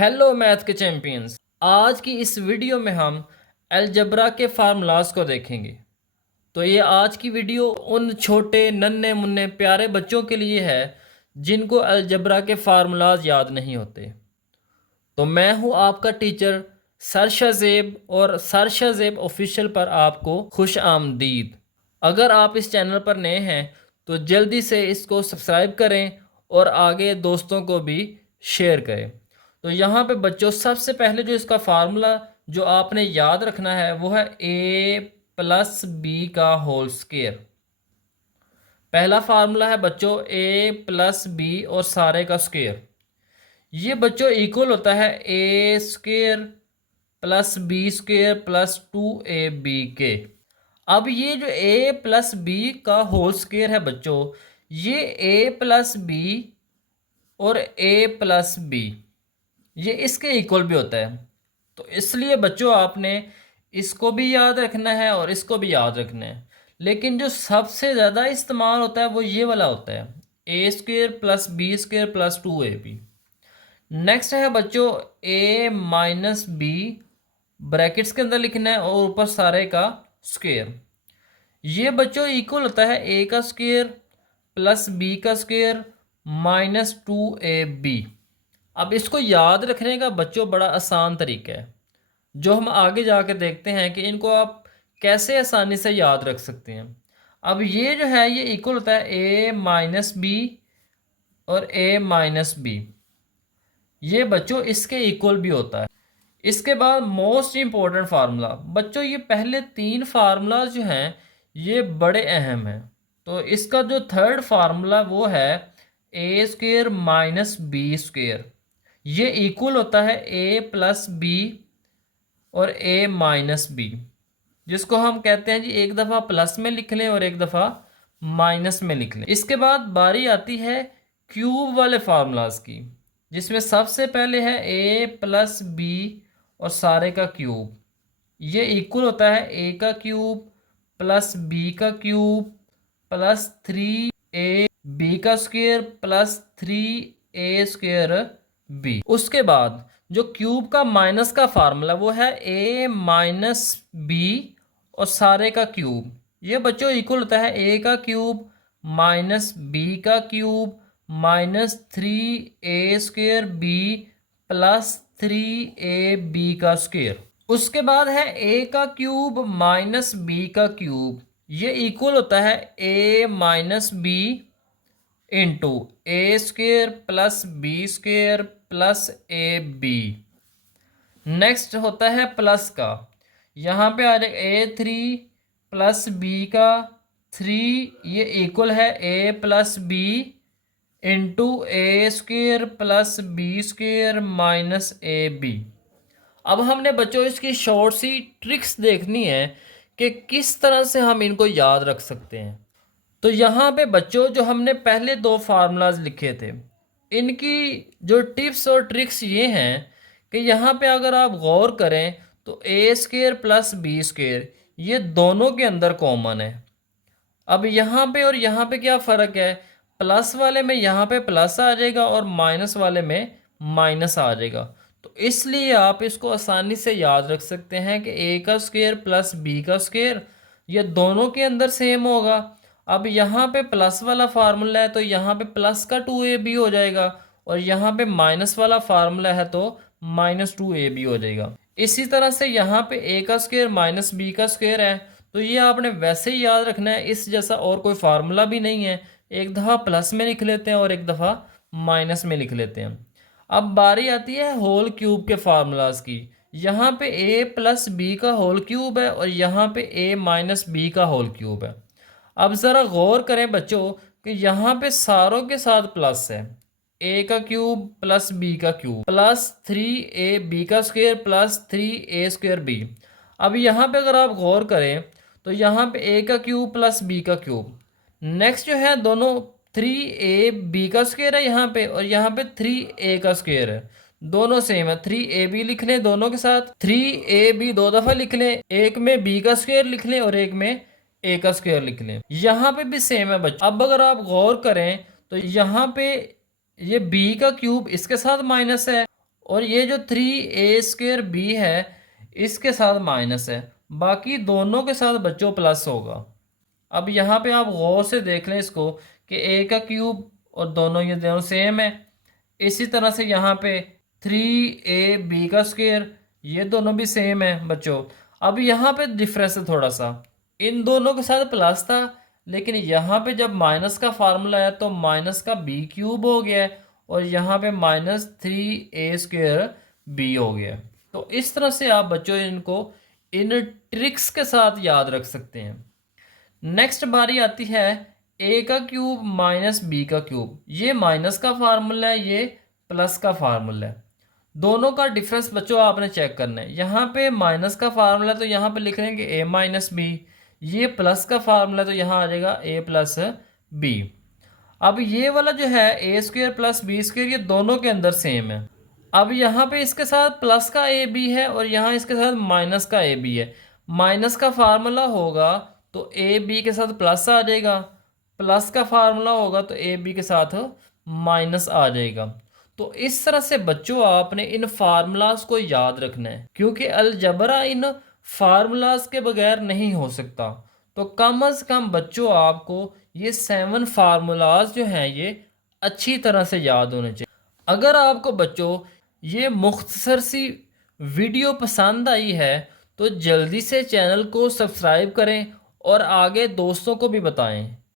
Hello math के champions. आज की इस वीडियो में हम अलजबरा के फार्मूलाज को देखेंगे। तो ये आज की वीडियो उन छोटे नन्हे मुन्ने प्यारे बच्चों के लिए है जिनको अलजबरा के फार्मूलाज याद नहीं होते। तो मैं हूँ आपका टीचर सरशा ज़ेब और सरशा ज़ेब ऑफिशियल पर आपको खुश आमदीद। अगर आप इस चैनल पर नए हैं तो जल्दी से इसको सब्सक्राइब करें और आगे दोस्तों को भी शेयर करें। तो यहाँ पे बच्चों सबसे पहले जो इसका फार्मूला जो आपने याद रखना है वो है a प्लस बी का होल स्क्वायर। पहला फार्मूला है बच्चों a प्लस बी और सारे का स्क्वायर। ये बच्चों इक्वल होता है A square plus B square plus 2ab के। अब ये जो a प्लस बी का होल स्क्वायर है बच्चों, ये a प्लस बी और a प्लस बी ये इसके इक्वल भी होता है। तो इसलिए बच्चों आपने इसको भी याद रखना है और इसको भी याद रखना है। लेकिन जो सबसे ज़्यादा इस्तेमाल होता है वो ये वाला होता है A square plus B square plus 2ab। Next है बच्चों a माइनस बी, ब्रैकेट्स के अंदर लिखना है और ऊपर सारे का स्क्वायर। ये बच्चों इक्वल होता है a का स्क्वायर प्लस b का स्क्वायर माइनस 2ab। अब इसको याद रखने का बच्चों बड़ा आसान तरीका है जो हम आगे जाकर देखते हैं कि इनको आप कैसे आसानी से याद रख सकते हैं। अब ये जो है ये इक्वल होता है a माइनस बी और a माइनस बी, ये बच्चों इसके इक्वल भी होता है। इसके बाद मोस्ट इम्पोर्टेंट फार्मूला बच्चों, ये पहले तीन फार्मूला जो हैं ये बड़े अहम हैं। तो इसका जो थर्ड फार्मूला वो है ए स्क्वेयर माइनस बी स्क्वेयर। ये इक्वल होता है ए प्लस बी और ए माइनस बी, जिसको हम कहते हैं जी एक दफ़ा प्लस में लिख लें और एक दफ़ा माइनस में लिख लें। इसके बाद बारी आती है क्यूब वाले फार्मूलाज की, जिसमें सबसे पहले है ए प्लस बी और सारे का क्यूब। ये इक्वल होता है ए का क्यूब प्लस बी का क्यूब प्लस 3a बी का square plus 3a square b. उसके बाद जो क्यूब का माइनस का फार्मूला वो है a माइनस बी और सारे का क्यूब। ये बच्चों इक्वल होता है a का क्यूब माइनस बी का cube minus 3a square b plus 3ab का स्क्वायर। उसके बाद है a का क्यूब माइनस बी का क्यूब। ये इक्वल होता है a minus b into a square plus b square plus a b. Next होता है प्लस का, यहाँ पे आ जाएगा a3 प्लस बी का 3, ये इक्वल है a plus b into a square plus b square minus a b. अब हमने बच्चों इसकी शॉर्ट सी ट्रिक्स देखनी है कि किस तरह से हम इनको याद रख सकते हैं। तो यहाँ पे बच्चों जो हमने पहले दो फार्मूलाज लिखे थे, इनकी जो टिप्स और ट्रिक्स ये हैं कि यहाँ पे अगर आप गौर करें तो ए स्क्वेयर प्लस बी स्क्वेयर ये दोनों के अंदर कॉमन है। अब यहाँ पे और यहाँ पे क्या फ़र्क है, प्लस वाले में यहाँ पे प्लस आ जाएगा और माइनस वाले में माइनस आ जाएगा। तो इसलिए आप इसको आसानी से याद रख सकते हैं कि ए का स्क्वायर प्लस बी का स्क्वायर ये दोनों के अंदर सेम होगा। अब यहाँ पे प्लस वाला फार्मूला है तो यहाँ पे प्लस का 2ab हो जाएगा और यहाँ पे माइनस वाला फार्मूला है तो माइनस 2ab हो जाएगा। इसी तरह से यहाँ पे ए का स्क्वायर माइनस बी का स्क्वायर है तो ये आपने वैसे ही याद रखना है, इस जैसा और कोई फार्मूला भी नहीं है। एक दफ़ा प्लस में लिख लेते हैं और एक दफ़ा माइनस में लिख लेते हैं। अब बारी आती है होल क्यूब के फार्मूलाज की। यहाँ पे a प्लस बी का होल क्यूब है और यहाँ पे a माइनस बी का होल क्यूब है। अब ज़रा गौर करें बच्चों कि यहाँ पे सारों के साथ प्लस है, a का क्यूब प्लस b का क्यूब प्लस 3ab का square plus 3a square b। अब यहाँ पे अगर आप गौर करें तो यहाँ पे a का क्यूब प्लस b का क्यूब। नेक्स्ट जो है दोनों 3ab का स्क्वायर है यहाँ पे और यहाँ पे 3a का स्क्वायर है, दोनों सेम है। 3ab लिख लें दोनों के साथ, 3ab दो दफ़ा लिख लें, एक में b का स्क्वायर लिख लें और एक में a का स्क्वायर लिख लें। यहाँ पे भी सेम है बच्चों। अब अगर आप गौर करें तो यहाँ पे ये b का क्यूब इसके साथ माइनस है और ये जो 3a² b है इसके साथ माइनस है, बाकी दोनों के साथ बच्चों प्लस होगा। अब यहाँ पे आप गौर से देख लें इसको कि a का क्यूब और दोनों ये दोनों सेम है। इसी तरह से यहाँ पे 3ab² ये दोनों भी सेम है बच्चों। अब यहाँ पे डिफरेंस है थोड़ा सा, इन दोनों के साथ प्लस था, लेकिन यहाँ पे जब माइनस का फार्मूला है तो माइनस का b³ हो गया है और यहाँ पे -3a² हो गया। तो इस तरह से आप बच्चों इनको इन ट्रिक्स के साथ याद रख सकते हैं। नेक्स्ट बारी आती है a का क्यूब माइनस b का क्यूब। ये माइनस का फार्मूला है, ये प्लस का फार्मूला है। दोनों का डिफरेंस बच्चों आपने चेक करना है। यहाँ पे माइनस का फार्मूला तो यहाँ पे लिख लेंगे a माइनस बी, ये प्लस का फार्मूला तो यहाँ आ जाएगा a प्लस बी। अब ये वाला जो है a² प्लस b² ये दोनों के अंदर सेम है। अब यहाँ पे इसके साथ प्लस का ए बी है और यहाँ इसके साथ माइनस का ए बी है। माइनस का फार्मूला होगा तो ए बी के साथ प्लस आ जाएगा, प्लस का फार्मूला होगा तो ए बी के साथ माइनस आ जाएगा। तो इस तरह से बच्चों आपने इन फार्मूलाज को याद रखना है, क्योंकि अलजबरा इन फार्मूलाज के बगैर नहीं हो सकता। तो कम अज़ कम बच्चों आपको ये 7 फार्मूलाज जो हैं ये अच्छी तरह से याद होने चाहिए। अगर आपको बच्चों ये मुख्तसर सी वीडियो पसंद आई है तो जल्दी से चैनल को सब्सक्राइब करें और आगे दोस्तों को भी बताएं।